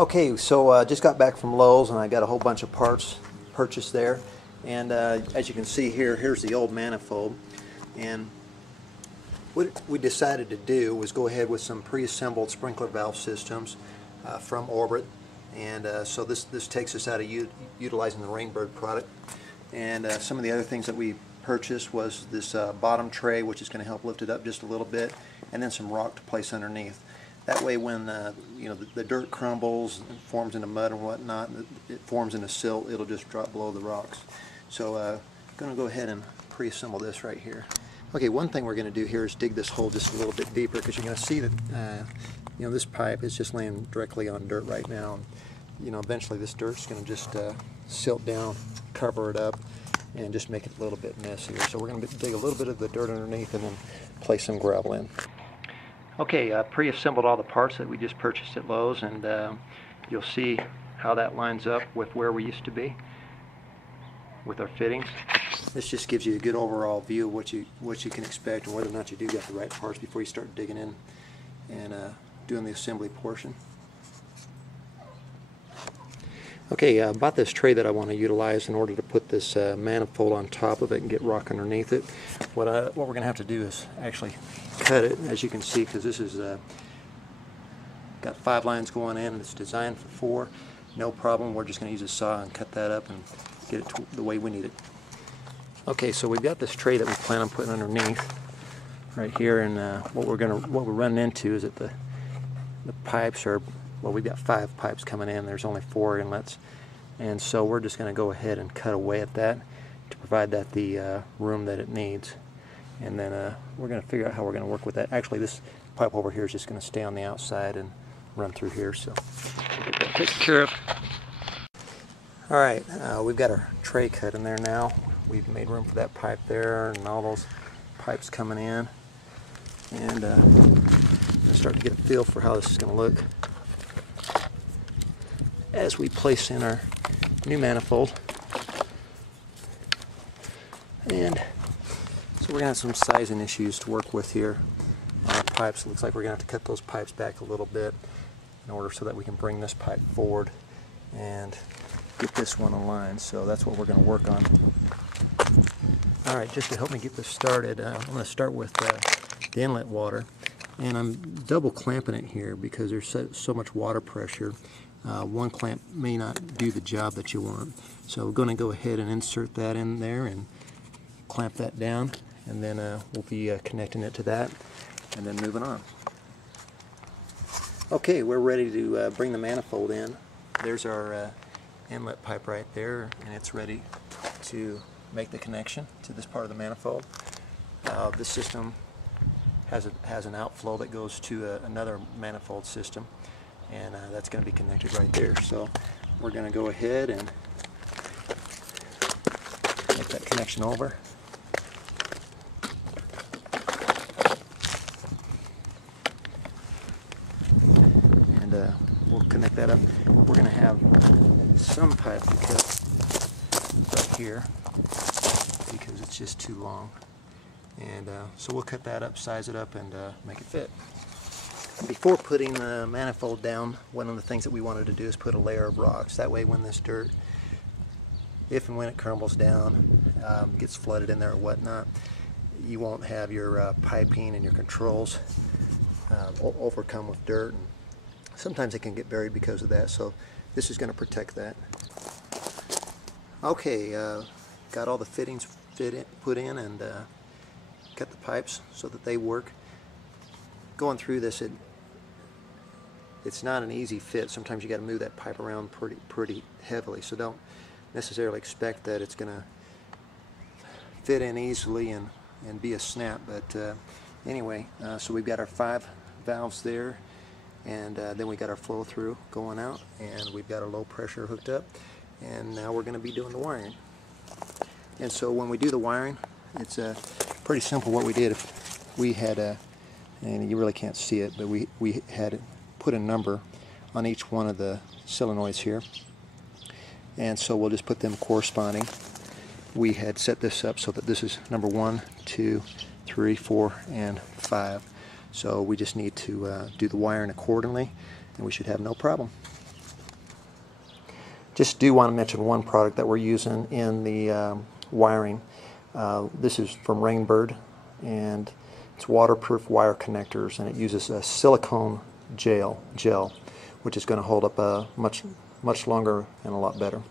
Okay, so just got back from Lowe's and I got a whole bunch of parts purchased there. And as you can see here, here's the old manifold. And what we decided to do was go ahead with some pre-assembled sprinkler valve systems from Orbit. And so this takes us out of utilizing the Rainbird product. And some of the other things that we purchased was this bottom tray, which is going to help lift it up just a little bit, and then some rock to place underneath. That way when the dirt crumbles and forms into mud and whatnot, and it forms into silt, it'll just drop below the rocks. So I'm going to go ahead and pre-assemble this right here. Okay, one thing we're going to do here is dig this hole just a little bit deeper, because you're going to see that this pipe is just laying directly on dirt right now. And, eventually this dirt's going to just silt down, cover it up, and just make it a little bit messier. So we're going to dig a little bit of the dirt underneath and then place some gravel in. Okay, pre-assembled all the parts that we just purchased at Lowe's, and you'll see how that lines up with where we used to be with our fittings. This just gives you a good overall view of what you can expect and whether or not you do get the right parts before you start digging in and doing the assembly portion. Okay, I bought this tray that I want to utilize in order to put this manifold on top of it and get rock underneath it. What we're going to have to do is actually cut it, as you can see, because this is got 5 lines going in and it's designed for 4. No problem, we're just going to use a saw and cut that up and get it to the way we need it. Okay, so we've got this tray that we plan on putting underneath right here, and what we're running into is that the pipes are, well, we've got 5 pipes coming in. There's only 4 inlets, and so we're just going to go ahead and cut away at that to provide that the room that it needs. And then we're going to figure out how we're going to work with that. Actually, this pipe over here is just going to stay on the outside and run through here, so we'll get that taken care of. Alright, we've got our tray cut in there now. We've made room for that pipe there and all those pipes coming in. And I'm going to start to get a feel for how this is going to look as we place in our new manifold. And so we're going to have some sizing issues to work with here on our pipes. It looks like we're going to have to cut those pipes back a little bit in order so that we can bring this pipe forward and get this one aligned. So that's what we're going to work on. Alright, just to help me get this started, I'm going to start with the inlet water. And I'm double clamping it here because there's so much water pressure. One clamp may not do the job that you want. So we're going to go ahead and insert that in there and clamp that down, and then we'll be connecting it to that and then moving on. Okay, we're ready to bring the manifold in. There's our inlet pipe right there, and it's ready to make the connection to this part of the manifold. This system has an outflow that goes to another manifold system, and that's going to be connected right there. So we're going to go ahead and make that connection over. And we'll connect that up. We're going to have some pipe to cut right here because it's just too long. And so we'll cut that up, size it up, and make it fit. Before putting the manifold down, one of the things that we wanted to do is put a layer of rocks. That way when this dirt, if and when it crumbles down, gets flooded in there or whatnot, you won't have your piping and your controls overcome with dirt. And sometimes it can get buried because of that, so this is going to protect that. Okay, got all the fittings put in and cut the pipes so that they work. Going through this, it's not an easy fit. Sometimes you got to move that pipe around pretty heavily, so don't necessarily expect that it's going to fit in easily and be a snap. But anyway, so we've got our 5 valves there, and then we got our flow through going out, and we've got our low pressure hooked up, and now we're going to be doing the wiring. And so when we do the wiring, it's pretty simple. What we did, we had and you really can't see it, but we had put a number on each one of the solenoids here, and so we'll just put them corresponding. We had set this up so that this is number 1, 2, 3, 4, and 5. So we just need to do the wiring accordingly, and we should have no problem. Just do want to mention one product that we're using in the wiring. This is from Rainbird, and it's waterproof wire connectors, and it uses a silicone gel, which is going to hold up much longer and a lot better.